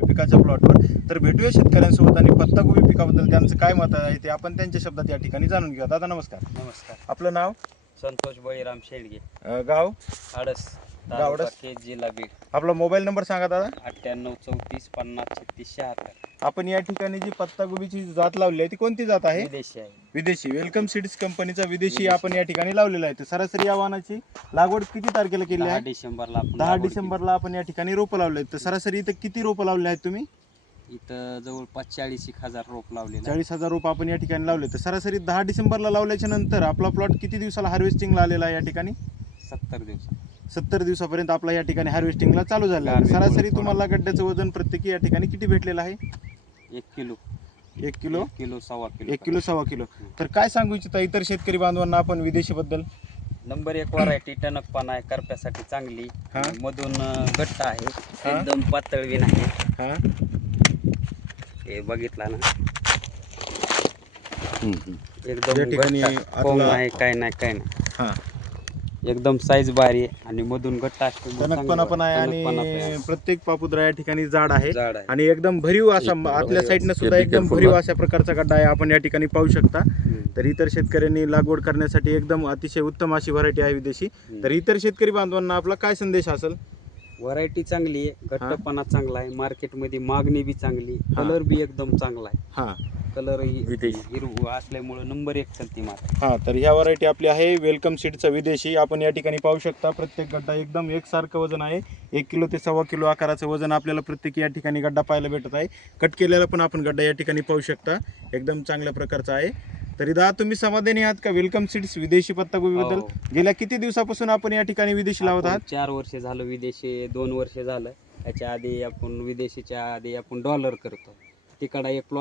पिकाच्या प्लॉटवर. तर भेटूया शेतकऱ्यांसोबत आणि पत्ताकोबी पिकाबद्दल त्यांचं काय मत आहे ते आपण त्यांच्या शब्दात या ठिकाणी जाणून घेऊया. दादा नमस्कार. नमस्कार. आपलं नाव? संतोष बळीराम शेंडगे, गाव? आडस, गावडस. केज, जिल्हा बीड. आपला मोबाईल नंबर सांगा दादा. 98 34 50 36 76. आपण या ठिकाणी जी पत्ताकोबीची जात लावली आहे ती कोणती जात आहे? विदेशी आहे. विदेशी. वेलकम सीड्स कंपनीचा विदेशी आपण या ठिकाणी लावलेला आहे. तर सरासरी या वाहनाची लागवड किती तारखेला केली 10 आहे? डिसेंबरला आपण 10 लागवड डिसेंबरला आपण या ठिकाणी रोपं लावले आहेत. तर सरासरी इथं किती रोपं लावले आहेत तुम्ही? केली. इथं जवळपास 40,000 रोप लावलेलं 40,000 रोप आपण या ठिकाणी लावले. तर सरासरी 10 डिसेंबरला लावल्याच्या नंतर आपला प्लॉट किती दिवसाला हार्वेस्टिंगला आलेला आहे या ठिकाणी? 70 दिवसात. 70 दिवसापर्यंत आपला या ठिकाणी हार्वेस्टिंगला चालू झाला आहे. गारव्यामुळे सरासरी थोडा- तुम्हाला गड्ड्याचं वजन प्रत्येकी या ठिकाणी किती भेटलेलं आहे? 1 किलो, 1 किलो, 1 किलो, सव्वा किलो. 1 किलो, सव्वा किलो. तर काय सांगू इच्छिता इतर शेतकरी बांधवांना आपण विदेशी बद्दल? नंबर 1 व्हरायटी, टणकपणा आहे, करप्यासाठी चांगली. हा. मधून घट्ट आहे, हा. एकदम पातळवी नाही. हा हे बघितला ना, या एकदम ठिकाणी घट्ट. कोंब आपला- नाही, काय नाही. हा एकदम साईज भारी आहे आणि मधून घट्ट असते. टणकपणा पण आहे आणि प्रत्येक पापुद्रा या ठिकाणी जाड आहे झाड आहे. आणि एकदम भरीव असा आतल्या साईडनं सुद्धा एकदम भरीव अशा प्रकारचा गड्डा आहे आपण या ठिकाणी पाहू शकता. तर इतर शेतकऱ्यांनी लागवड करण्यासाठी एकदम अतिशय उत्तम अशी व्हरायटी आहे विदेशी. तर इतर शेतकरी बांधवांना आपला काय संदेश असेल? व्हरायटी चांगली आहे, घट्टपणा चांगला आहे, मार्केटमध्ये मागणी बी चांगली, कलर बी एकदम चांगला आहे. हा कलर हिरवा असल्यामुळे नंबर 1 चलती मार्केट. हा तर ह्या व्हरायटी आपली आहे वेलकम सीडचा विदेशी. आपण या ठिकाणी पाहू शकता प्रत्येक गड्डा एकदम एकसारखं वजन आहे. 1 किलो ते सव्वा किलो आकाराचं वजन आपल्याला प्रत्येक या ठिकाणी गड्डा पाहायला भेटत आहे. कट केलेला पण आपण गड्डा या ठिकाणी पाहू शकता, एकदम चांगल्या प्रकारचा आहे. तरी दादा तुम्ही समाधानी आहात का वेलकम सीड्स विदेशी पत्ताकोबी बद्दल? हो. गेल्या किती दिवसापासून आपण या ठिकाणी विदेशी लावत आहात? 4 वर्ष झालं विदेशी, 2 वर्ष झालं. त्याच्या आधी आपण विदेशीच्या आधी आपण डॉलर करतो. तिकडा एक प्लॉट